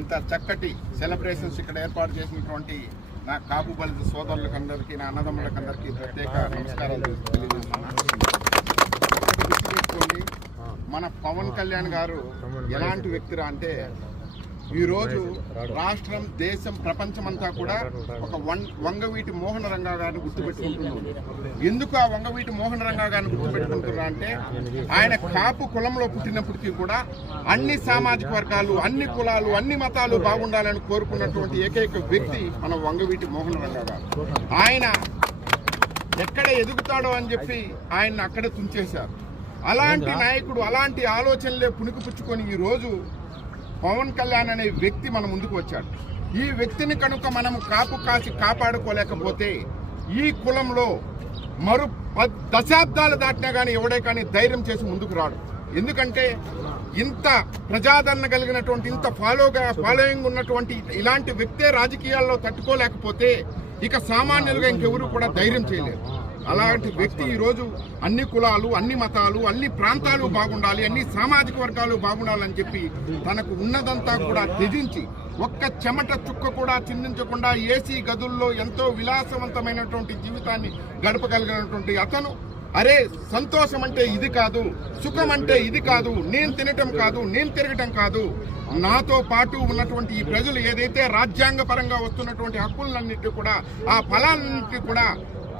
ఇంత చక్కటి సెలబ్రేషన్స్ ఇక్కడ ఏర్పాటు చేసినటువంటి నా కాపు బలిత సోదరులకందరికీ, నా అన్నదమ్ములకందరికీ ప్రత్యేక నమస్కారాలు తెలియజేస్తున్నాను. మన పవన్ కళ్యాణ్ గారు ఎలాంటి వ్యక్తిరా అంటే, ఈరోజు రాష్ట్రం, దేశం, ప్రపంచమంతా కూడా ఒక వంగవీటి మోహన రంగా గారిని గుర్తుపెట్టుకుంటున్నారు. ఎందుకు ఆ వంగవీటి మోహన రంగా గారిని గుర్తుపెట్టుకుంటున్నా అంటే, ఆయన కాపు కులంలో పుట్టినప్పటికీ కూడా అన్ని సామాజిక వర్గాలు, అన్ని కులాలు, అన్ని మతాలు బాగుండాలని కోరుకున్నటువంటి ఏకైక వ్యక్తి మన వంగవీటి మోహన రంగా గారు. ఆయన ఎక్కడ ఎదుగుతాడో అని చెప్పి ఆయన అక్కడే తుంచేశారు. అలాంటి నాయకుడు, అలాంటి ఆలోచనలే పుణికిపుచ్చుకొని ఈరోజు పవన్ కళ్యాణ్ అనే వ్యక్తి మన ముందుకు వచ్చాడు. ఈ వ్యక్తిని కనుక మనం కాపు కాచి కాపాడుకోలేకపోతే ఈ కులంలో మరో 10 దశాబ్దాలు దాటినా కానీ ఎవడే కానీ ధైర్యం చేసి ముందుకు రాడు. ఎందుకంటే ఇంత ప్రజాదరణ కలిగినటువంటి, ఇంత ఫాలోయింగ్ ఉన్నటువంటి ఇలాంటి వ్యక్తే రాజకీయాల్లో తట్టుకోలేకపోతే ఇక సామాన్యులుగా ఇంకెవరు కూడా ధైర్యం చేయలేరు. అలాంటి వ్యక్తి ఈరోజు అన్ని కులాలు, అన్ని మతాలు, అన్ని ప్రాంతాలు బాగుండాలి, అన్ని సామాజిక వర్గాలు బాగుండాలని చెప్పి తనకు ఉన్నదంతా కూడా త్యజించి ఒక్క చెమట చుక్క కూడా చిందించకుండా ఏసీ గదుల్లో ఎంతో విలాసవంతమైనటువంటి జీవితాన్ని గడపగలిగినటువంటి అతను, అరే సంతోషం అంటే ఇది కాదు, సుఖం అంటే ఇది కాదు, నేను తినటం కాదు, నేను తిరగటం కాదు, నాతో పాటు ఉన్నటువంటి ఈ ప్రజలు ఏదైతే రాజ్యాంగ పరంగా వస్తున్నటువంటి హక్కులన్నింటి కూడా, ఆ ఫలాలన్నింటి కూడా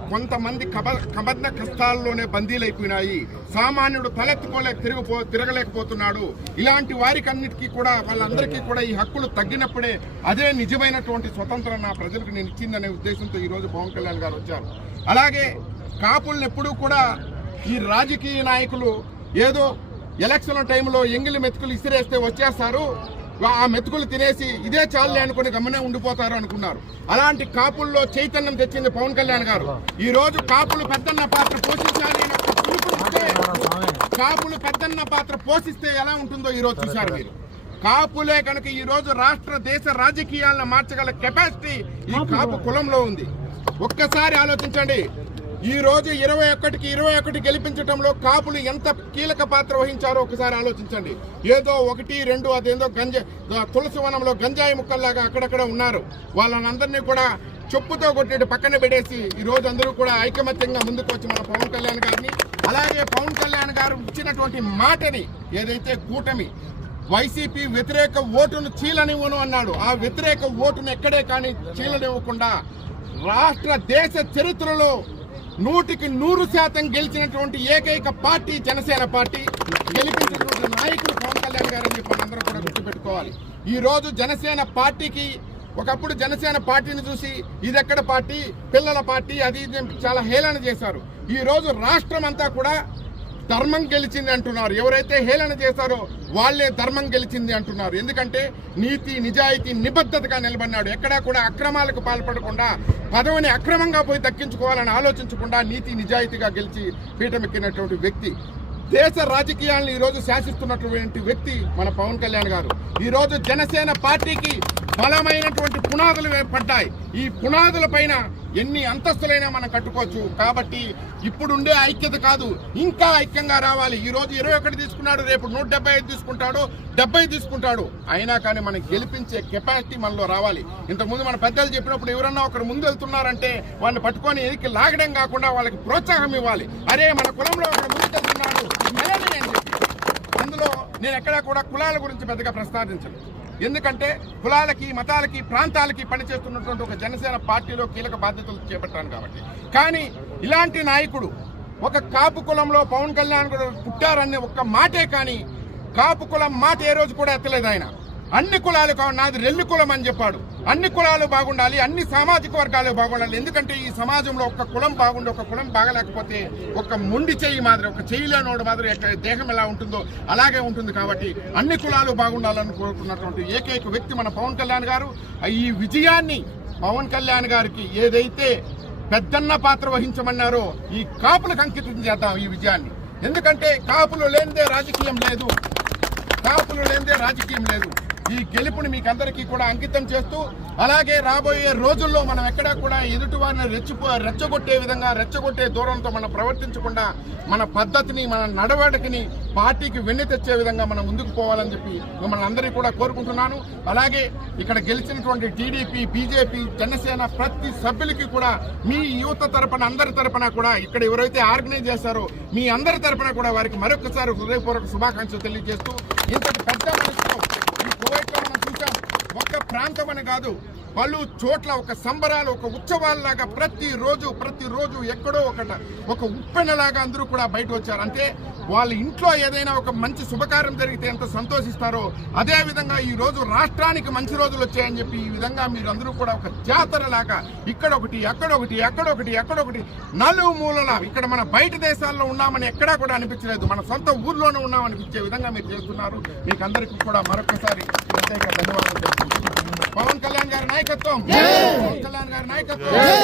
కొంతమంది కబద్ధ కష్టాల్లోనే బందీలైపోయినాయి, సామాన్యుడు తిరగలేకపోతున్నాడు. ఇలాంటి వారికి అన్నిటికీ కూడా, వాళ్ళందరికీ కూడా ఈ హక్కులు తగ్గినప్పుడే అదే నిజమైనటువంటి స్వతంత్రం నా ప్రజలకు నేను ఇచ్చిందనే ఉద్దేశంతో ఈరోజు పవన్ కళ్యాణ్ గారు వచ్చారు. అలాగే కాపులను ఎప్పుడూ కూడా ఈ రాజకీయ నాయకులు ఏదో ఎలక్షన్ టైంలో ఎంగిలి మెతుకులు ఇసిరేస్తే వచ్చేస్తారు, ఆ మెతుకులు తినేసి ఇదే చాలులే అనుకుని గమనే ఉండిపోతారు అనుకున్నారు. అలాంటి కాపుల్లో చైతన్యం తెచ్చింది పవన్ కళ్యాణ్ గారు. ఈ రోజు కాపులు పెద్దన్న పాత్ర పోషించాలి, కాపులు పెద్దన్న పాత్ర పోషిస్తే ఎలా ఉంటుందో ఈరోజు చూశారు మీరు. కాపులే కనుక ఈ రోజు రాష్ట్ర, దేశ రాజకీయాలను మార్చగల కెపాసిటీ ఈ కాపు కులంలో ఉంది. ఒక్కసారి ఆలోచించండి, ఈ రోజు 21కి 21 గెలిపించడంలో కాపులు ఎంత కీలక పాత్ర వహించారో ఒకసారి ఆలోచించండి. ఏదో 1, 2 అదేందో తులసి వనంలో గంజాయి ముక్కల్లాగా అక్కడక్కడ ఉన్నారు. వాళ్ళనందరినీ కూడా చెప్పుతో కొట్టి పక్కన పెట్టేసి ఈ రోజు అందరూ కూడా ఐకమత్యంగా ముందుకు వచ్చి మన పవన్ కళ్యాణ్ గారిని, అలాగే పవన్ కళ్యాణ్ గారు ఇచ్చినటువంటి మాటని, ఏదైతే కూటమి వైసీపీ వ్యతిరేక ఓటును చీలనివ్వను అన్నాడు, ఆ వ్యతిరేక ఓటును ఎక్కడే కానీ చీలనివ్వకుండా రాష్ట్ర, దేశ చరిత్రలో 100కి 100% గెలిచినటువంటి ఏకైక పార్టీ జనసేన పార్టీ. గెలిపించినటువంటి నాయకుడు పవన్ కళ్యాణ్ గారు అని చెప్పి అందరూ కూడా గుర్తుపెట్టుకోవాలి. ఈ రోజు జనసేన పార్టీకి, ఒకప్పుడు జనసేన పార్టీని చూసి ఇదెక్కడ పార్టీ, పిల్లల పార్టీ, అది చాలా హేళన చేశారు. ఈ రోజు రాష్ట్రం అంతా కూడా ధర్మం గెలిచింది అంటున్నారు. ఎవరైతే హేళన చేశారో వాళ్లే ధర్మం గెలిచింది అంటున్నారు. ఎందుకంటే నీతి, నిజాయితీ, నిబద్ధతగా నిలబడినాడు. ఎక్కడా కూడా అక్రమాలకు పాల్పడకుండా, పదవిని అక్రమంగా పోయి దక్కించుకోవాలని ఆలోచించకుండా నీతి నిజాయితీగా గెలిచి పీఠమెక్కినటువంటి వ్యక్తి. దేశ రాజకీయాలను ఈరోజు శాసిస్తున్నటువంటి వ్యక్తి మన పవన్ కళ్యాణ్ గారు. ఈరోజు జనసేన పార్టీకి బలమైనటువంటి పునాదులు పడ్డాయి. ఈ పునాదుల పైన ఎన్ని అంతస్తులైనా మనం కట్టుకోవచ్చు. కాబట్టి ఇప్పుడుండే ఐక్యత కాదు, ఇంకా ఐక్యంగా రావాలి. ఈ రోజు 21 తీసుకున్నాడు, రేపు 175 తీసుకుంటాడు, 70 తీసుకుంటాడు. అయినా కానీ మనం గెలిపించే కెపాసిటీ మనలో రావాలి. ఇంతకుముందు మన పెద్దలు చెప్పినప్పుడు ఎవరన్నా ఒకరు ముందు వెళ్తున్నారంటే వాళ్ళని పట్టుకొని ఎదికి లాగడం కాకుండా వాళ్ళకి ప్రోత్సాహం ఇవ్వాలి. అరే మన కులంలో ఒకరు ముందుకు వెళ్తున్నాడు అని చెప్పి. అందులో నేను ఎక్కడా కూడా కులాల గురించి పెద్దగా ప్రస్తావించను. ఎందుకంటే కులాలకి, మతాలకి, ప్రాంతాలకి పనిచేస్తున్నటువంటి ఒక జనసేన పార్టీలో కీలక బాధ్యతలు చేపట్టాను కాబట్టి. కానీ ఇలాంటి నాయకుడు ఒక కాపు కులంలో పవన్ కళ్యాణ్ కూడా పుట్టారనే ఒక్క మాటే కానీ కాపు కులం మాట ఏ రోజు కూడా ఎత్తలేదు ఆయన. అన్ని కులాలు నాది రెల్లి కులం అని చెప్పాడు. అన్ని కులాలు బాగుండాలి, అన్ని సామాజిక వర్గాలు బాగుండాలి. ఎందుకంటే ఈ సమాజంలో ఒక్క కులం బాగుండి ఒక కులం బాగలేకపోతే ఒక మొండి చెయ్యి మాదిరి, ఒక చెయ్యి లేనోడు మాదిరి దేహం ఎలా ఉంటుందో అలాగే ఉంటుంది. కాబట్టి అన్ని కులాలు బాగుండాలని కోరుకున్నటువంటి ఏకైక వ్యక్తి మన పవన్ కళ్యాణ్ గారు. ఈ విజయాన్ని పవన్ కళ్యాణ్ గారికి ఏదైతే పెద్దన్న పాత్ర వహించమన్నారో ఈ కాపులకు అంకితం చేద్దాం ఈ విజయాన్ని. ఎందుకంటే కాపులు లేనిదే రాజకీయం లేదు, కాపులు లేనిదే రాజకీయం లేదు. ఈ గెలుపుని మీకు అందరికీ కూడా అంకితం చేస్తూ, అలాగే రాబోయే రోజుల్లో మనం ఎక్కడా కూడా ఎదుటి వారిని రెచ్చగొట్టే విధంగా రెచ్చగొట్టే దూరంతో మనం ప్రవర్తించకుండా మన పద్ధతిని మన నడవడికని పార్టీకి వెన్ను తెచ్చే విధంగా మనం ముందుకు పోవాలని చెప్పి మిమ్మల్ని అందరికీ కూడా కోరుకుంటున్నాను. అలాగే ఇక్కడ గెలిచినటువంటి టీడీపీ, బీజేపీ, జనసేన ప్రతి సభ్యులకి కూడా మీ యువత తరపున అందరి తరపున కూడా ఇక్కడ ఎవరైతే ఆర్గనైజ్ చేశారో మీ అందరి తరపున కూడా వారికి మరొకసారి హృదయపూర్వక శుభాకాంక్షలు తెలియజేస్తూ, ఇంతటి పెద్ద మనసుతో ఈ కువైట్లో మనం చూసాం. ఒక్క ప్రాంతం అని కాదు, పలు చోట్ల ఒక సంబరాలు, ఒక ఉత్సవాలలాగా ప్రతిరోజు ఎక్కడో ఒక ఉప్పెనలాగా అందరూ కూడా బయట వచ్చారు. అంటే వాళ్ళ ఇంట్లో ఏదైనా ఒక మంచి శుభకార్యం జరిగితే ఎంత సంతోషిస్తారో అదే విధంగా ఈ రోజు రాష్ట్రానికి మంచి రోజులు వచ్చాయని చెప్పి ఈ విధంగా మీరు అందరూ కూడా ఒక జాతరలాగా ఇక్కడొకటి అక్కడొకటి నలుమూలలా ఇక్కడ మన బయట దేశాల్లో ఉన్నామని ఎక్కడా కూడా అనిపించలేదు, మన సొంత ఊర్లోనే ఉన్నామనిపించే విధంగా మీరు చేస్తున్నారు. మీకు అందరికీ కూడా మరొకసారి ప్రత్యేక ధన్యవాదాలు తెలుపుతున్నాను. పవన్ కళ్యాణ్ గారి నాయకత్వం.